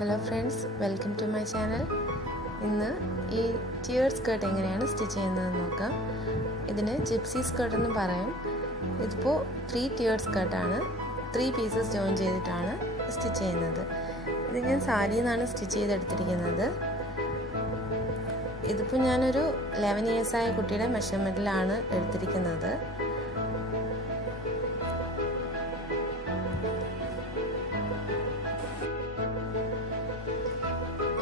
Hello friends, welcome to my channel. ഇന്ന് ഈ tear skirt എങ്ങനെയാണ് സ്റ്റിച്ച് ചെയ്യുന്നതെന്ന് നോക്കാം. ഇതിന് ജിപ്സി സ്കേർട്ട് എന്ന് പറയും. ഇതിപ്പോൾ 3 ടിയർ സ്കേർട്ടാണ്. 3 പീസസ് ജോയിൻ ചെയ്തിട്ടാണ് സ്റ്റിച്ച് ചെയ്യുന്നത്. ഇത് ഞാൻ സാരിയിൽ നിന്നാണ് സ്റ്റിച്ച് ചെയ്തെടുത്തിരിക്കുന്നത്. ഇതിപ്പോൾ ഞാനൊരു 11 ഇയേഴ്സായ കുട്ടിയുടെ മെഷർമെൻറ്റിലാണ് എടുത്തിരിക്കുന്നത്.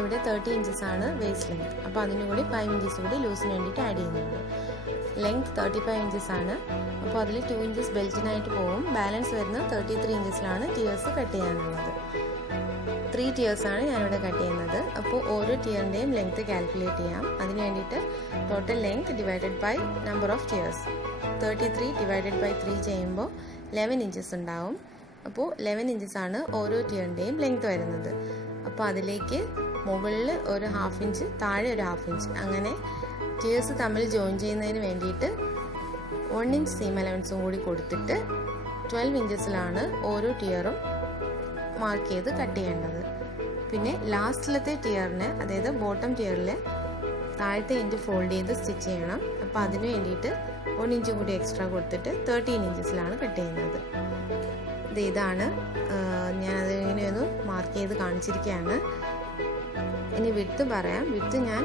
ഇവിടെ 30 ഇഞ്ചസ് ആണ് വേസ്റ്റ് ലെങ്ത്. അപ്പോൾ അതിന് കൂടി 5 ഇഞ്ചസ് കൂടി ലൂസിന് വേണ്ടിയിട്ട് ആഡ് ചെയ്യുന്നുണ്ട്. ലെങ്ത് 35 ഇഞ്ചസ് ആണ്. അപ്പോൾ അതിൽ 2 ഇഞ്ചസ് ബെൽറ്റിനായിട്ട് പോകും. ബാലൻസ് വരുന്ന 33 ഇഞ്ചസിലാണ് ടിയേഴ്സ് കട്ട് ചെയ്യാനുള്ളത്. 3 ടിയേഴ്സാണ് ഞാനിവിടെ കട്ട് ചെയ്യുന്നത്. അപ്പോൾ ഓരോ ടിയറിൻ്റെയും ലെങ്ത് കാൽക്കുലേറ്റ് ചെയ്യാം. അതിന് വേണ്ടിയിട്ട് total length divided by number of tiers, 33 divided by 3 ചെയ്യുമ്പോൾ 11 ഇഞ്ചസ് ഉണ്ടാവും. അപ്പോൾ 11 ഇഞ്ചസാണ് ഓരോ ടിയറിൻ്റെയും ലെങ്ത് വരുന്നത്. അപ്പോൾ അതിലേക്ക് മുകളിൽ ഒരു 1/2 ഇഞ്ച്, താഴെ ഒരു 1/2 ഇഞ്ച്, അങ്ങനെ ടിയേഴ്സ് തമ്മിൽ ജോയിൻ ചെയ്യുന്നതിന് വേണ്ടിയിട്ട് 1 ഇഞ്ച് സീം അലവൻസും കൂടി കൊടുത്തിട്ട് 12 ഇഞ്ചസിലാണ് ഓരോ ടിയറും മാർക്ക് ചെയ്ത് കട്ട് ചെയ്യേണ്ടത്. പിന്നെ ലാസ്റ്റിലത്തെ ടിയറിന്, അതായത് ബോട്ടം ടിയറിൽ താഴത്തെ എൻഡ് ഫോൾഡ് ചെയ്ത് സ്റ്റിച്ച് ചെയ്യണം. അപ്പോൾ അതിന് വേണ്ടിയിട്ട് 1 ഇഞ്ച് കൂടി എക്സ്ട്രാ കൊടുത്തിട്ട് 13 ഇഞ്ചസിലാണ് കട്ട് ചെയ്യുന്നത്. ഇതാണ് ഞാനത് ഇങ്ങനെയൊന്ന് മാർക്ക് ചെയ്ത് കാണിച്ചിരിക്കുകയാണ്. ഇനി വിഡ്ത്ത് പറയാം. വിഡ്ത്ത് ഞാൻ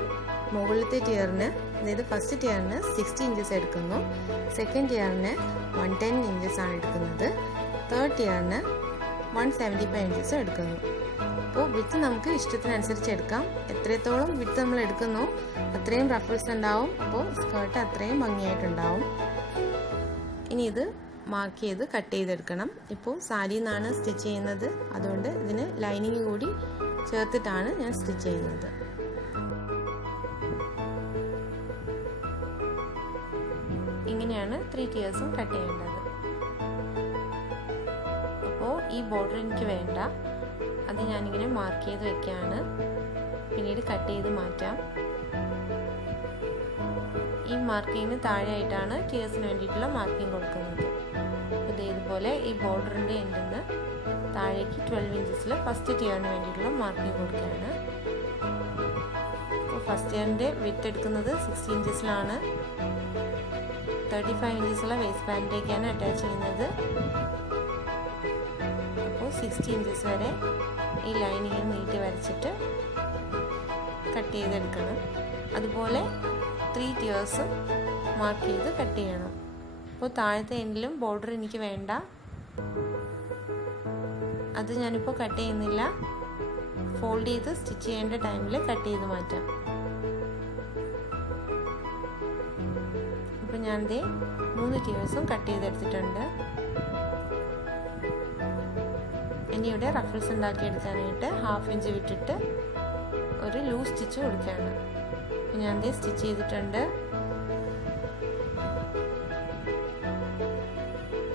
മുകളിലത്തെ ടിയറിന്, അതായത് ഫസ്റ്റ് ടിയറിന് 60 ഇഞ്ചസ് എടുക്കുന്നു. സെക്കൻഡ് ടിയറിന് 110 ഇഞ്ചസ് ആണ് എടുക്കുന്നത്. തേർഡ് ടിയറിന് 175 ഇഞ്ചസ് എടുക്കുന്നു. അപ്പോൾ വിഡ്ത്ത് നമുക്ക് ഇഷ്ടത്തിനനുസരിച്ച് എടുക്കാം. എത്രത്തോളം വിഡ്ത്ത് നമ്മൾ എടുക്കുന്നോ അത്രയും റഫിൾസ് ഉണ്ടാവും. അപ്പോൾ സ്കേർട്ട് അത്രയും ഭംഗിയായിട്ടുണ്ടാവും. ഇനി ഇത് മാർക്ക് ചെയ്ത് കട്ട് ചെയ്തെടുക്കണം. ഇപ്പോൾ സാരിയിൽ നിന്നാണ് സ്റ്റിച്ച് ചെയ്യുന്നത്. അതുകൊണ്ട് ഇതിന് ലൈനിങ് കൂടി ചേർത്തിട്ടാണ് ഞാൻ സ്റ്റിച്ച് ചെയ്യുന്നത്. ഇങ്ങനെയാണ് 3 ടിയേഴ്സും കട്ട് ചെയ്യേണ്ടത്. അപ്പോൾ ഈ ബോർഡർ എനിക്ക് വേണ്ട, അത് ഞാനിങ്ങനെ മാർക്ക് ചെയ്ത് വെക്കുകയാണ്. പിന്നീട് കട്ട് ചെയ്ത് മാറ്റാം. ഈ മാർക്കിങ്ങിന് താഴെയായിട്ടാണ് ടിയേഴ്സിന് വേണ്ടിയിട്ടുള്ള മാർക്കിംഗ് കൊടുക്കുന്നത്. ഇതുപോലെ ഈ ബോർഡറിൻ്റെ എൻഡിൽ നിന്ന് താഴേക്ക് 12 ഇഞ്ചസിൽ ഫസ്റ്റ് ടിയറിന് വേണ്ടിയിട്ടുള്ള മാർക്കിംഗ് കൊടുക്കുകയാണ്. അപ്പോൾ ഫസ്റ്റ് ടിയറിൻ്റെ വിഡ്ത്ത് എടുക്കുന്നത് 60 ഇഞ്ചസിലാണ്. 35 ഇഞ്ചസുള്ള വേസ്റ്റ് ബാൻഡിലേക്കാണ് അറ്റാച്ച് ചെയ്യുന്നത്. അപ്പോൾ 60 ഇഞ്ചസ് വരെ ഈ ലൈനിങ് നീട്ടി വരച്ചിട്ട് കട്ട് ചെയ്തെടുക്കണം. അതുപോലെ 3 ടിയേഴ്സും മാർക്ക് ചെയ്ത് കട്ട് ചെയ്യണം. അപ്പോൾ താഴത്തെ എൻഡിലും ബോർഡർ എനിക്ക് വേണ്ട, അത് ഞാനിപ്പോൾ കട്ട് ചെയ്യുന്നില്ല. ഫോൾഡ് ചെയ്ത് സ്റ്റിച്ച് ചെയ്യേണ്ട ടൈമിൽ കട്ട് ചെയ്ത് മാറ്റാം. അപ്പോൾ ഞാൻ 3 ടിയേഴ്സും കട്ട് ചെയ്തെടുത്തിട്ടുണ്ട്. ഇനി ഇവിടെ റഫിൾസ് ഉണ്ടാക്കിയെടുക്കാനായിട്ട് 1/2 ഇഞ്ച് വിട്ടിട്ട് ഒരു ലൂസ് സ്റ്റിച്ച് കൊടുക്കുകയാണ്. അപ്പോൾ ഞാൻ സ്റ്റിച്ച് ചെയ്തിട്ടുണ്ട്.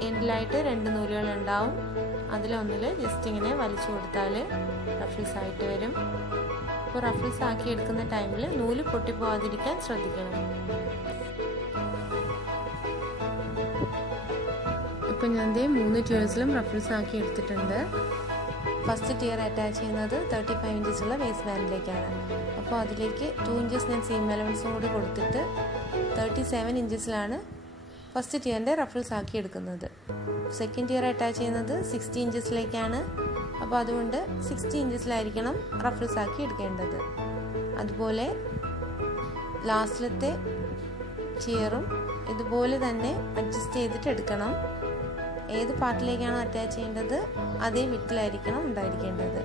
എൻഡിലായിട്ട് 2 നൂലുകൾ ഉണ്ടാവും. അതിലൊന്നിൽ ജസ്റ്റ് ഇങ്ങനെ വലിച്ചു കൊടുത്താൽ റഫിൾസ് ആയിട്ട് വരും. അപ്പോൾ റഫിൾസ് ആക്കി എടുക്കുന്ന ടൈമിൽ നൂല് പൊട്ടിപ്പോവാതിരിക്കാൻ ശ്രദ്ധിക്കണം. ഇപ്പോൾ ഞാൻ 3 ടിയേഴ്സിലും റഫിൾസ് ആക്കി എടുത്തിട്ടുണ്ട്. ഫസ്റ്റ് ടിയർ അറ്റാച്ച് ചെയ്യുന്നത് 35 ഇഞ്ചസുള്ള വേസ്റ്റ് ബാൻഡിലേക്കാണ്. അപ്പോൾ അതിലേക്ക് 2 ഇഞ്ചസ് ഞാൻ സീം അലവൻസും കൂടി കൊടുത്തിട്ട് 37 ഇഞ്ചസിലാണ് ഫസ്റ്റ് ടിയറിൻ്റെ റഫിൾസ് ആക്കി എടുക്കുന്നത്. സെക്കൻഡ് ടിയർ അറ്റാച്ച് ചെയ്യുന്നത് 60 ഇഞ്ചസിലേക്കാണ്. അപ്പോൾ അതുകൊണ്ട് 60 ഇഞ്ചസിലായിരിക്കണം റഫിൾസ് ആക്കി എടുക്കേണ്ടത്. അതുപോലെ ലാസ്റ്റിലത്തെ ടിയറും ഇതുപോലെ തന്നെ അഡ്ജസ്റ്റ് ചെയ്തിട്ട് എടുക്കണം. ഏത് പാർട്ടിലേക്കാണോ അറ്റാച്ച് ചെയ്യേണ്ടത് അതേ വിട്ടിലായിരിക്കണം ഉണ്ടായിരിക്കേണ്ടത്.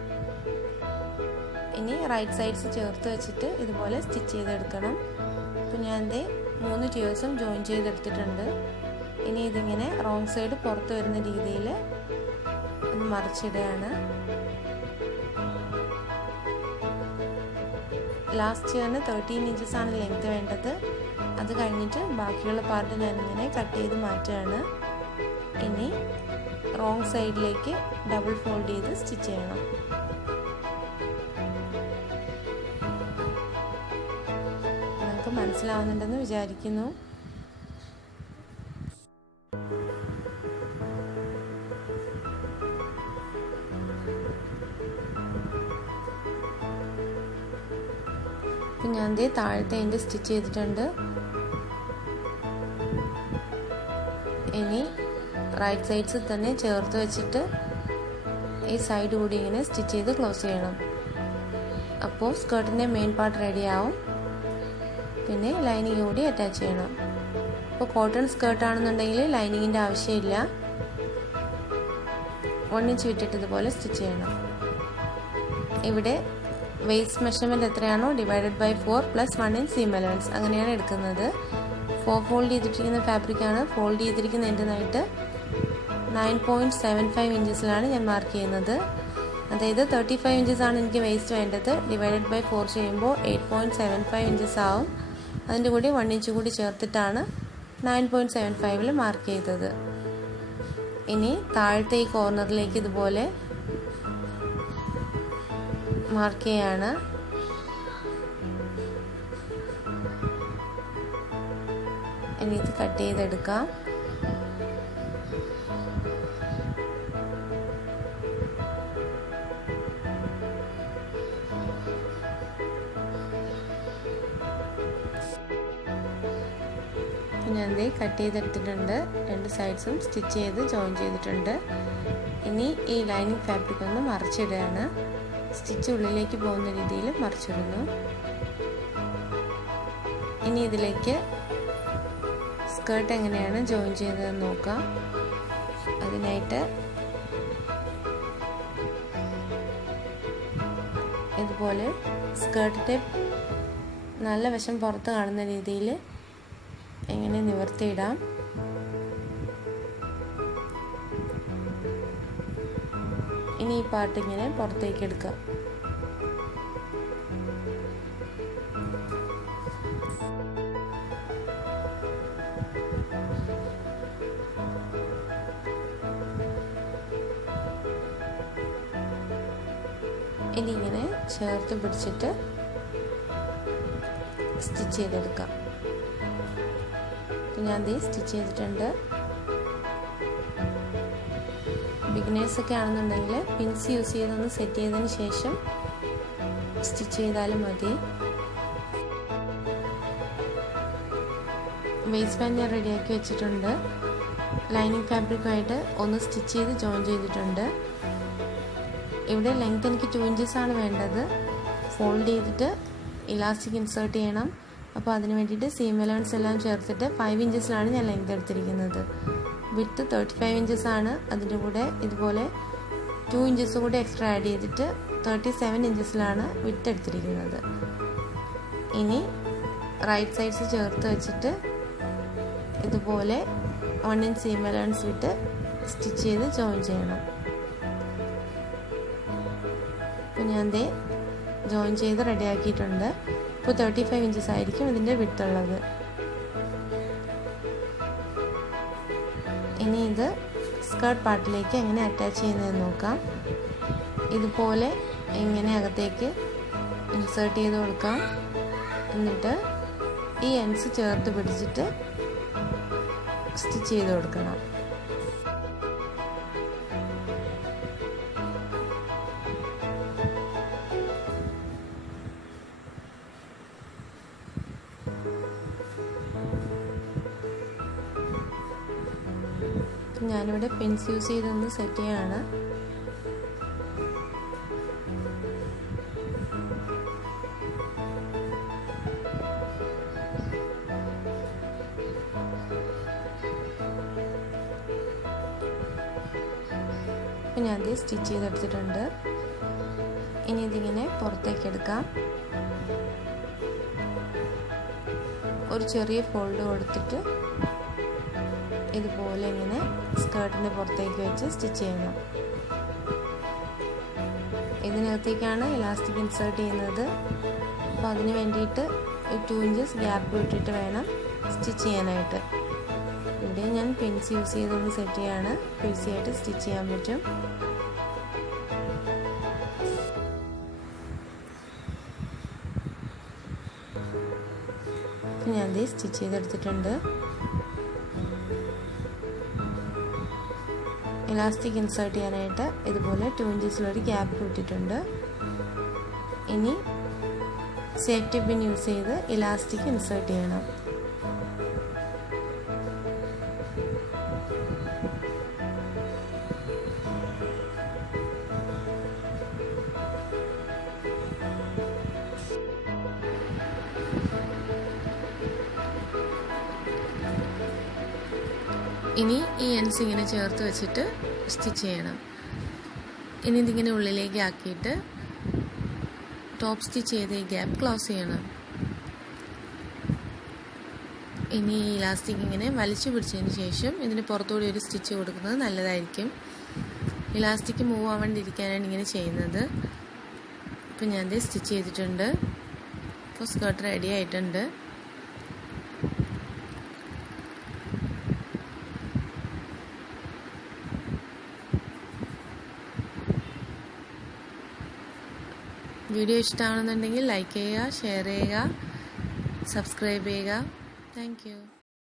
ഇനി റൈറ്റ് സൈഡ്സ് ചേർത്ത് വെച്ചിട്ട് ഇതുപോലെ സ്റ്റിച്ച് ചെയ്തെടുക്കണം. അപ്പോൾ ഞാൻ 3 ടിയേഴ്സും ജോയിൻ ചെയ്തെടുത്തിട്ടുണ്ട്. ഇനി ഇതിങ്ങനെ റോങ് സൈഡ് പുറത്ത് വരുന്ന രീതിയിൽ ഒന്ന് മറിച്ചിടുകയാണ്. ലാസ്റ്റ് ടിയറിന് 13 ഇഞ്ചസാണ് ലെങ്ത് വേണ്ടത്. അത് കഴിഞ്ഞിട്ട് ബാക്കിയുള്ള പാർട്ട് ഞാനിങ്ങനെ കട്ട് ചെയ്ത് മാറ്റുകയാണ്. ഇനി റോങ് സൈഡിലേക്ക് ഡബിൾ ഫോൾഡ് ചെയ്ത് സ്റ്റിച്ച് ചെയ്യണം. നിങ്ങൾക്ക് മനസ്സിലാവുന്നുണ്ടെന്ന് വിചാരിക്കുന്നു. അപ്പം ഞാൻ ദേ താഴത്തെ എൻഡ് സ്റ്റിച്ച് ചെയ്തിട്ടുണ്ട്. ഇനി റൈറ്റ് സൈഡ്സിൽ തന്നെ ചേർത്ത് വെച്ചിട്ട് ഈ സൈഡ് കൂടി ഇങ്ങനെ സ്റ്റിച്ച് ചെയ്ത് ക്ലോസ് ചെയ്യണം. അപ്പോൾ സ്കേർട്ടിൻ്റെ മെയിൻ പാർട്ട് റെഡിയാവും. പിന്നെ ലൈനിങ് കൂടി അറ്റാച്ച് ചെയ്യണം. ഇപ്പോൾ കോട്ടൺ സ്കേർട്ട് ആണെന്നുണ്ടെങ്കിൽ ലൈനിങ്ങിൻ്റെ ആവശ്യമില്ല. 1 ഇഞ്ച് വിട്ടിട്ട് ഇതുപോലെ സ്റ്റിച്ച് ചെയ്യണം. ഇവിടെ വേസ്റ്റ് മെഷർമെൻറ്റ് എത്രയാണോ divided by 4 + 1 inch seam allowance അങ്ങനെയാണ് എടുക്കുന്നത്. 4 ഫോൾഡ് ചെയ്തിട്ടിരിക്കുന്ന ഫാബ്രിക്കാണ്. ഫോൾഡ് ചെയ്തിരിക്കുന്ന എൻഡിനായിട്ട് 9.75 ഇഞ്ചസിലാണ് ഞാൻ മാർക്ക് ചെയ്യുന്നത്. അതായത് 35 ഇഞ്ചസ് ആണ് എനിക്ക് വേസ്റ്റ് വേണ്ടത്. ഡിവൈഡഡ് ബൈ 4 ചെയ്യുമ്പോൾ 8.75 ഇഞ്ചസ് ആവും. അതിൻ്റെ കൂടി 1 ഇഞ്ച് കൂടി ചേർത്തിട്ടാണ് 9.75 മാർക്ക് ചെയ്തത്. ഇനി താഴത്തെ ഈ കോർണറിലേക്ക് ഇതുപോലെ മാർക്ക് ചെയ്യാണ്. ഇനി ഇത് കട്ട് ചെയ്തെടുക്കാം. ഞാൻ ഇത് കട്ട് ചെയ്തെടുത്തിട്ടുണ്ട്. 2 സൈഡ്സും സ്റ്റിച്ച് ചെയ്ത് ജോയിൻ ചെയ്തിട്ടുണ്ട്. ഇനി ഈ ലൈനിങ് ഫാബ്രിക് ഒന്ന് മറിച്ചിടുകയാണ്. സ്റ്റിച്ച് ഉള്ളിലേക്ക് പോകുന്ന രീതിയിൽ മറിച്ചിടുന്നു. ഇനി ഇതിലേക്ക് സ്കേർട്ട് എങ്ങനെയാണ് ജോയിൻ ചെയ്തതെന്ന് നോക്കാം. അതിനായിട്ട് ഇതുപോലെ സ്കേർട്ടിൻ്റെ നല്ല വശം പുറത്ത് കാണുന്ന രീതിയിൽ എങ്ങനെ നിവർത്തിയിടാം. ഇനി ഈ പാർട്ട് ഇങ്ങനെ പുറത്തേക്ക് എടുക്കാം. ഇനി ഇങ്ങനെ ചേർത്ത് പിടിച്ചിട്ട് സ്റ്റിച്ച് ചെയ്തെടുക്കാം. ഞാൻ ഇത് സ്റ്റിച്ച് ചെയ്തിട്ടുണ്ട്. ബിഗിനേഴ്സൊക്കെ ആണെന്നുണ്ടെങ്കിൽ പിൻസ് യൂസ് ചെയ്തൊന്ന് സെറ്റ് ചെയ്തതിന് ശേഷം സ്റ്റിച്ച് ചെയ്താലും മതി. വേസ്റ്റ് ബാൻഡ് ഞാൻ റെഡിയാക്കി വെച്ചിട്ടുണ്ട്. ലൈനിങ് ഫാബ്രിക്കുമായിട്ട് ഒന്ന് സ്റ്റിച്ച് ചെയ്ത് ജോയിൻ ചെയ്തിട്ടുണ്ട്. ഇവിടെ ലെങ്ത് എനിക്ക് 2 ഇഞ്ചസ് ആണ് വേണ്ടത്. ഫോൾഡ് ചെയ്തിട്ട് ഇലാസ്റ്റിക് ഇൻസേർട്ട് ചെയ്യണം. അപ്പോൾ അതിന് വേണ്ടിയിട്ട് സീം അലവൻസ് എല്ലാം ചേർത്തിട്ട് 5 ഇഞ്ചസിലാണ് ഞാൻ ലെങ്ത് എടുത്തിരിക്കുന്നത്. വിഡ്ത്ത് 35 ഇഞ്ചസ് ആണ്. അതിൻ്റെ കൂടെ ഇതുപോലെ 2 ഇഞ്ചസ് കൂടെ എക്സ്ട്രാ ആഡ് ചെയ്തിട്ട് 37 ഇഞ്ചസിലാണ് വിഡ്ത്ത് എടുത്തിരിക്കുന്നത്. ഇനി റൈറ്റ് സൈഡ്സ് ചേർത്ത് വെച്ചിട്ട് ഇതുപോലെ 1 ഇഞ്ച് സീം അലവൻസ് വിട്ട് സ്റ്റിച്ച് ചെയ്ത് ജോയിൻ ചെയ്യണം. അപ്പോൾ ഞാൻ ദേ ജോയിൻ ചെയ്ത് റെഡിയാക്കിയിട്ടുണ്ട്. ഇപ്പോൾ 35 ഇഞ്ചസ് ആയിരിക്കും ഇതിൻ്റെ വിഡ്ത്ത് ഉള്ളത്. ഇനി ഇത് സ്കേർട്ട് പാർട്ടിലേക്ക് എങ്ങനെ അറ്റാച്ച് ചെയ്യുന്നതെന്ന് നോക്കാം. ഇതുപോലെ ഇങ്ങനെ അകത്തേക്ക് ഇൻസേർട്ട് ചെയ്ത് കൊടുക്കാം. എന്നിട്ട് ഈ എൻഡ്സ് ചേർത്ത് പിടിച്ചിട്ട് സ്റ്റിച്ച് ചെയ്ത് കൊടുക്കണം. ഞാനിവിടെ പിൻസ് യൂസ് ചെയ്തൊന്ന് സെറ്റ് ചെയ്യാണ്. അപ്പം ഞാൻ ഇത് സ്റ്റിച്ച് ചെയ്തെടുത്തിട്ടുണ്ട്. ഇനി ഇതിങ്ങനെ പുറത്തേക്ക് എടുക്കാം. ഒരു ചെറിയ ഫോൾഡ് കൊടുത്തിട്ട് ഇതുപോലെ ഇങ്ങനെ സ്കേർട്ടിൻ്റെ പുറത്തേക്ക് വെച്ച് സ്റ്റിച്ച് ചെയ്യണം. ഇതിനകത്തേക്കാണ് ഇലാസ്റ്റിക് ഇൻസേർട്ട് ചെയ്യുന്നത്. അപ്പോൾ അതിന് വേണ്ടിയിട്ട് 2 ഇഞ്ചസ് ഗ്യാപ്പ് വിട്ടിട്ട് വേണം സ്റ്റിച്ച് ചെയ്യാനായിട്ട്. ഇവിടെ ഞാൻ പിൻസ് യൂസ് ചെയ്തൊന്ന് സെറ്റ് ചെയ്യാണ്. ഈസി ആയിട്ട് സ്റ്റിച്ച് ചെയ്യാൻ പറ്റും. ഞാൻ ഇത് സ്റ്റിച്ച് ചെയ്തെടുത്തിട്ടുണ്ട്. ഇലാസ്റ്റിക് ഇൻസേർട്ട് ചെയ്യാനായിട്ട് ഇതുപോലെ 2 ഇഞ്ചസിലൊരു ഗ്യാപ്പ് വിട്ടിട്ടുണ്ട്. ഇനി സേഫ്റ്റി പിൻ യൂസ് ചെയ്ത് ഇലാസ്റ്റിക് ഇൻസേർട്ട് ചെയ്യണം. ഇനി ഈ എൻഡ്സ് ഇങ്ങനെ ചേർത്ത് വെച്ചിട്ട് സ്റ്റിച്ച് ചെയ്യണം. ഇനി ഇതിങ്ങനെ ഉള്ളിലേക്ക് ആക്കിയിട്ട് ടോപ്പ് സ്റ്റിച്ച് ചെയ്ത് ഈ ഗ്യാപ്പ് ക്ലോസ് ചെയ്യണം. ഇനി ഈ ഇലാസ്റ്റിക് ഇങ്ങനെ വലിച്ചു പിടിച്ചതിന് ശേഷം ഇതിന് പുറത്തുകൂടി ഒരു സ്റ്റിച്ച് കൊടുക്കുന്നത് നല്ലതായിരിക്കും. ഇലാസ്റ്റിക് മൂവ് ആവാണ്ടിരിക്കാനാണ് ഇങ്ങനെ ചെയ്യുന്നത്. ഇപ്പം ഞാനത് സ്റ്റിച്ച് ചെയ്തിട്ടുണ്ട്. ഇപ്പോൾ സ്കേർട്ട് റെഡി ആയിട്ടുണ്ട്. വീഡിയോ ഇഷ്ടമാണെന്നുണ്ടെങ്കിൽ ലൈക്ക് ചെയ്യുക, ഷെയർ ചെയ്യുക, സബ്സ്ക്രൈബ് ചെയ്യുക. Thank you.